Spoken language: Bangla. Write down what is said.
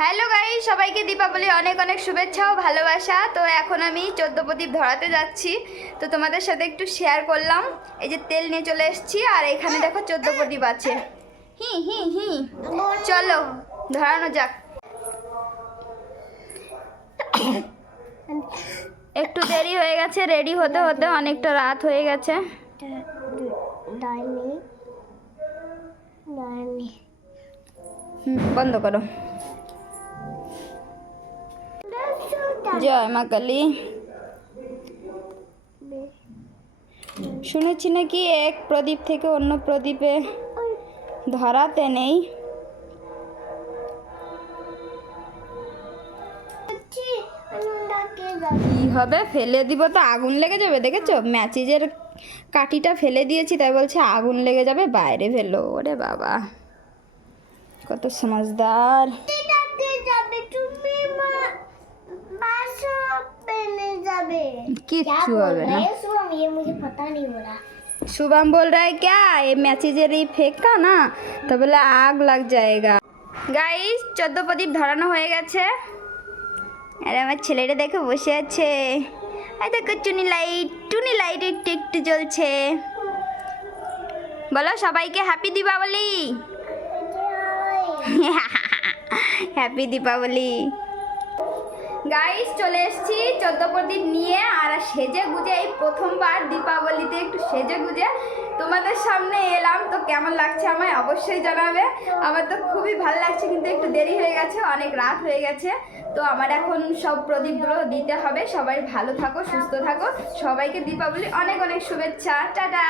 হ্যালো গাই সবাইকে দীপাবলি অনেক অনেক শুভেচ্ছা ও ভালোবাসা। তো এখন আমি চোদ্দ প্রদীপ ধরাতে যাচ্ছি। তো তোমাদের সাথে একটু শেয়ার করলাম। এই যে তেল নিয়ে চলে এসেছি আর এখানে দেখো চোদ্দ প্রদীপ আছে। হি হি হি। চলো ধরানো যাক। একটু দেরি হয়ে গেছে রেডি হতে হতে অনেকটা রাত হয়ে গেছে। বন্ধ করো। জয় মা কালী শুনেছি নাকি এক প্রদীপ থেকে অন্য প্রদীপে ধরাতে নেই? কি হবে? ফেলে দিব তো, আগুন লেগে যাবে, দেখেছ? ম্যাচিজের কাঠিটা ফেলে দিয়েছি, তাই বলছে আগুন লেগে যাবে, বাইরে ফেলো। ওরে বাবা, কত সমঝদার ডাকতে যাবে তুমি মা बासो पहने जाबे किच्छु হবে না सुबह ये मुझे पता नहीं हो रहा शुभम बोल रहा है क्या ये मैसेजर ये फेंका ना তো বলে আগ লাগ जाएगा গাইস চোদ্দ প্রদীপ ধরানো হয়ে গেছে আর আমার ছেলেটা দেখো বসে আছে আর দেখো টুনি লাইট টুনি লাইট একটু একটু জ্বলছে বলো সবাইকে happy Deepavali happy Deepavali Guys চলে এসেছি চোদ্দ প্রদীপ নিয়ে আর সেজে গুজে এই প্রথমবার দীপাবলিতে একটু সেজে গুজে। তোমাদের সামনে এলাম, তো কেমন লাগছে আমায় অবশ্যই জানাবে। আমার তো খুবই ভালো লাগছে, কিন্তু একটু দেরি হয়ে গেছে, অনেক রাত হয়ে গেছে। তো আমার এখন সব প্রদীপগুলো দিতে হবে। সবাই ভালো থাকো, সুস্থ থাকো। সবাইকে দীপাবলি অনেক অনেক শুভেচ্ছা। টাটা!